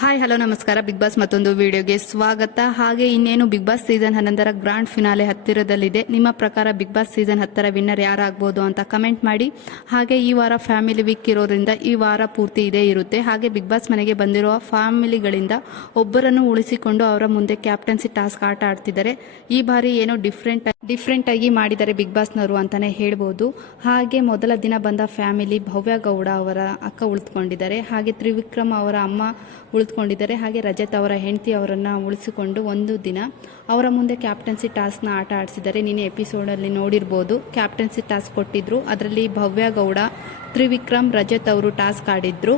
Hi hello ನಮಸ್ಕಾರ. Bigg Boss ಮತ್ತೊಂದು ವಿಡಿಯೋಗೆ ಸ್ವಾಗತ. ಹಾಗೆ ಇನ್ನೇನು ಬಿಗ್ ಬಾಸ್ ಸೀಸನ್ ಹನ್ನೊಂದರ ಗ್ರಾಂಡ್ ಫಿನಾಲೆ ಹತ್ತಿರದಲ್ಲಿದೆ. ನಿಮ್ಮ ಪ್ರಕಾರ ಬಿಗ್ ಬಾಸ್ ಸೀಸನ್ ಹತ್ತರ ವಿನ್ನರ್ ಯಾರಾಗ್ಬೋದು ಅಂತ ಕಮೆಂಟ್ ಮಾಡಿ. ಹಾಗೆ ಈ ವಾರ ಫ್ಯಾಮಿಲಿ ವೀಕ್ ಇರೋದ್ರಿಂದ ಈ ವಾರ ಪೂರ್ತಿ ಇದೇ ಇರುತ್ತೆ. ಹಾಗೆ ಬಿಗ್ ಬಾಸ್ ಮನೆಗೆ ಬಂದಿರುವ ಫ್ಯಾಮಿಲಿಗಳಿಂದ ಒಬ್ಬರನ್ನು ಉಳಿಸಿಕೊಂಡು ಅವರ ಮುಂದೆ ಕ್ಯಾಪ್ಟನ್ಸಿ ಟಾಸ್ಕ್ ಆಟ ಆಡ್ತಿದ್ದಾರೆ. ಈ ಬಾರಿ ಏನೋ ಡಿಫ್ರೆಂಟ್ ಡಿಫ್ರೆಂಟ್ ಆಗಿ ಮಾಡಿದ್ದಾರೆ ಬಿಗ್ ಬಾಸ್ನವರು ಅಂತಾನೆ ಹೇಳ್ಬೋದು. ಹಾಗೆ ಮೊದಲ ದಿನ ಬಂದ ಫ್ಯಾಮಿಲಿ ಭವ್ಯ ಗೌಡ ಅವರ ಅಕ್ಕ ಉಳಿದುಕೊಂಡಿದ್ದಾರೆ ಹಾಗೆ ತ್ರಿವಿಕ್ರಮ್ ಅವರ ಅಮ್ಮ ಉಳಿದುಕೊಂಡಿದ್ದಾರೆ ಹಾಗೆ ರಜತ್ ಅವರ ಹೆಂಡತಿ ಅವರನ್ನು ಉಳಿಸಿಕೊಂಡು ಒಂದು ದಿನ ಅವರ ಮುಂದೆ ಕ್ಯಾಪ್ಟನ್ಸಿ ಟಾಸ್ಕ್ನ ಆಟ ಆಡಿಸಿದ್ದಾರೆ. ನಿನ್ನೆ ಎಪಿಸೋಡಲ್ಲಿ ನೋಡಿರ್ಬೋದು ಕ್ಯಾಪ್ಟನ್ಸಿ ಟಾಸ್ಕ್ ಕೊಟ್ಟಿದ್ರು. ಅದರಲ್ಲಿ ಭವ್ಯ ಗೌಡ, ತ್ರಿವಿಕ್ರಮ್, ರಜತ್ ಅವರು ಟಾಸ್ಕ್ ಆಡಿದ್ರು.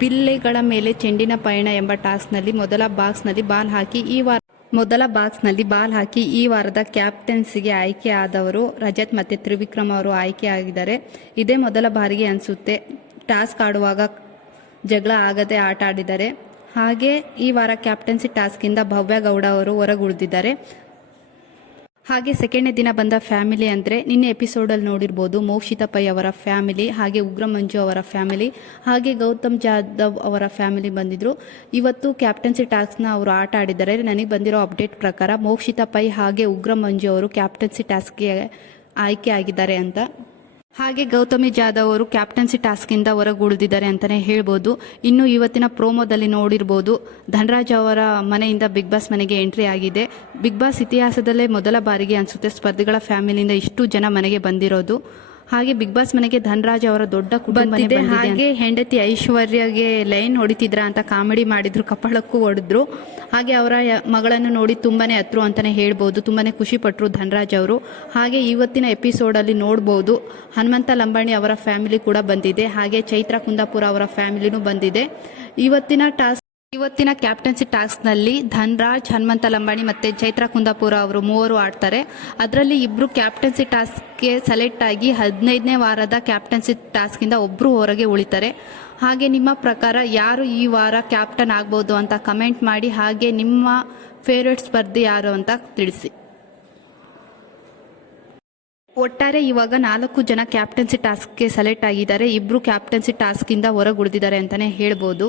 ಬಿಲ್ಲೆಗಳ ಮೇಲೆ ಚೆಂಡಿನ ಪಯಣ ಎಂಬ ಟಾಸ್ಕ್ನಲ್ಲಿ ಮೊದಲ ಬಾಕ್ಸ್ನಲ್ಲಿ ಬಾಲ್ ಹಾಕಿ ಈ ವಾರ ಮೊದಲ ಬಾಕ್ಸ್ನಲ್ಲಿ ಬಾಲ್ ಹಾಕಿ ಈ ವಾರದ ಕ್ಯಾಪ್ಟನ್ಸಿಗೆ ಆಯ್ಕೆ ಆದವರು ರಜತ್ ಮತ್ತು ತ್ರಿವಿಕ್ರಮ್ ಅವರು ಆಯ್ಕೆ ಆಗಿದ್ದಾರೆ. ಇದೇ ಮೊದಲ ಬಾರಿಗೆ ಅನಿಸುತ್ತೆ. ಟಾಸ್ಕ್ ಆಡುವಾಗ ಜಗಳ ಆಗದೆ ಆಟ ಆಡಿದ್ದಾರೆ. ಹಾಗೆ ಈ ವಾರ ಕ್ಯಾಪ್ಟನ್ಸಿ ಟಾಸ್ಕಿಂದ ಭವ್ಯ ಗೌಡ ಅವರು ಹೊರಗುಳಿದಿದ್ದಾರೆ. ಹಾಗೆ ಸೆಕೆಂಡ್ನೇ ದಿನ ಬಂದ ಫ್ಯಾಮಿಲಿ ಅಂದರೆ ನಿನ್ನೆ ಎಪಿಸೋಡಲ್ಲಿ ನೋಡಿರ್ಬೋದು ಮೋಕ್ಷಿತಾ ಪೈ ಅವರ ಫ್ಯಾಮಿಲಿ, ಹಾಗೆ ಉಗ್ರ ಮಂಜು ಅವರ ಫ್ಯಾಮಿಲಿ, ಹಾಗೆ ಗೌತಮ್ ಜಾಧವ್ ಅವರ ಫ್ಯಾಮಿಲಿ ಬಂದಿದ್ರು. ಇವತ್ತು ಕ್ಯಾಪ್ಟನ್ಸಿ ಟಾಸ್ಕ್ನ ಅವರು ಆಟ ಆಡಿದ್ದಾರೆ. ನನಗೆ ಬಂದಿರೋ ಅಪ್ಡೇಟ್ ಪ್ರಕಾರ ಮೋಕ್ಷಿತಾ ಪೈ ಹಾಗೆ ಉಗ್ರ ಮಂಜು ಅವರು ಕ್ಯಾಪ್ಟನ್ಸಿ ಟಾಸ್ಕ್ಗೆ ಆಯ್ಕೆ ಆಗಿದ್ದಾರೆ ಅಂತ ಹಾಗೆ ಗೌತಮಿ ಜಾಧವ್ ಅವರು ಕ್ಯಾಪ್ಟನ್ಸಿ ಟಾಸ್ಕಿಂದ ಹೊರಗುಳಿದಿದ್ದಾರೆ ಅಂತಾನೆ ಹೇಳ್ಬೋದು. ಇನ್ನು ಇವತ್ತಿನ ಪ್ರೋಮೋದಲ್ಲಿ ನೋಡಿರ್ಬೋದು, ಧನರಾಜ್ ಅವರ ಮನೆಯಿಂದ ಬಿಗ್ ಬಾಸ್ ಮನೆಗೆ ಎಂಟ್ರಿ ಆಗಿದೆ. ಬಿಗ್ ಬಾಸ್ ಇತಿಹಾಸದಲ್ಲೇ ಮೊದಲ ಬಾರಿಗೆ ಅನಿಸುತ್ತೆ, ಸ್ಪರ್ಧಿಗಳ ಫ್ಯಾಮಿಲಿಯಿಂದ ಇಷ್ಟು ಜನ ಮನೆಗೆ ಬಂದಿರೋದು. ಹಾಗೆ ಬಿಗ್ ಬಾಸ್ ಮನೆಗೆ ಧನರಾಜ್ ಅವರ ದೊಡ್ಡ ಕುಟುಂಬ ಹಾಗೆ ಹೆಂಡತಿ ಐಶ್ವರ್ಯಗೆ ಲೈನ್ ಹೊಡಿತಿದ್ರ ಅಂತ ಕಾಮಿಡಿ ಮಾಡಿದ್ರು ಕಪಾಳಕ್ಕೂ ಹೊಡೆದ್ರು ಹಾಗೆ ಅವರ ಮಗಳನ್ನು ನೋಡಿ ತುಂಬಾನೇ ಹತ್ರು ಅಂತಾನೆ ಹೇಳ್ಬೋದು. ತುಂಬಾನೇ ಖುಷಿ ಪಟ್ಟರು ಧನರಾಜ್ ಅವರು. ಹಾಗೆ ಇವತ್ತಿನ ಎಪಿಸೋಡ್ ಅಲ್ಲಿ ನೋಡ್ಬೋದು ಹನುಮಂತ ಲಂಬಾಣಿ ಅವರ ಫ್ಯಾಮಿಲಿ ಕೂಡ ಬಂದಿದೆ. ಹಾಗೆ ಚೈತ್ರ ಕುಂದಾಪುರ ಅವರ ಫ್ಯಾಮಿಲಿನೂ ಬಂದಿದೆ. ಇವತ್ತಿನ ಟಾಸ್ಕ್ ಇವತ್ತಿನ ಕ್ಯಾಪ್ಟನ್ಸಿ ಟಾಸ್ಕ್ನಲ್ಲಿ ಧನ್ರಾಜ್, ಹನುಮಂತ ಲಂಬಾಣಿ ಮತ್ತು ಚೈತ್ರ ಕುಂದಾಪುರ ಅವರು ಮೂವರು ಆಡ್ತಾರೆ. ಅದರಲ್ಲಿ ಇಬ್ಬರು ಕ್ಯಾಪ್ಟನ್ಸಿ ಟಾಸ್ಕ್ಗೆ ಸೆಲೆಕ್ಟ್ ಆಗಿ ಹದಿನೈದನೇ ವಾರದ ಕ್ಯಾಪ್ಟನ್ಸಿ ಟಾಸ್ಕಿಂದ ಒಬ್ಬರು ಹೊರಗೆ ಉಳಿತಾರೆ. ಹಾಗೆ ನಿಮ್ಮ ಪ್ರಕಾರ ಯಾರು ಈ ವಾರ ಕ್ಯಾಪ್ಟನ್ ಆಗ್ಬೋದು ಅಂತ ಕಮೆಂಟ್ ಮಾಡಿ, ಹಾಗೆ ನಿಮ್ಮ ಫೇವ್ರೇಟ್ ಸ್ಪರ್ಧೆ ಯಾರು ಅಂತ ತಿಳಿಸಿ. ಒಟ್ಟಾರೆ ಇವಾಗ ನಾಲ್ಕು ಜನ ಕ್ಯಾಪ್ಟನ್ಸಿ ಟಾಸ್ಕ್ಗೆ ಸೆಲೆಕ್ಟ್ ಆಗಿದ್ದಾರೆ. ಇಬ್ಬರು ಕ್ಯಾಪ್ಟನ್ಸಿ ಟಾಸ್ಕಿಂದ ಹೊರಗುಳಿದಿದ್ದಾರೆ ಅಂತಲೇ ಹೇಳ್ಬೋದು.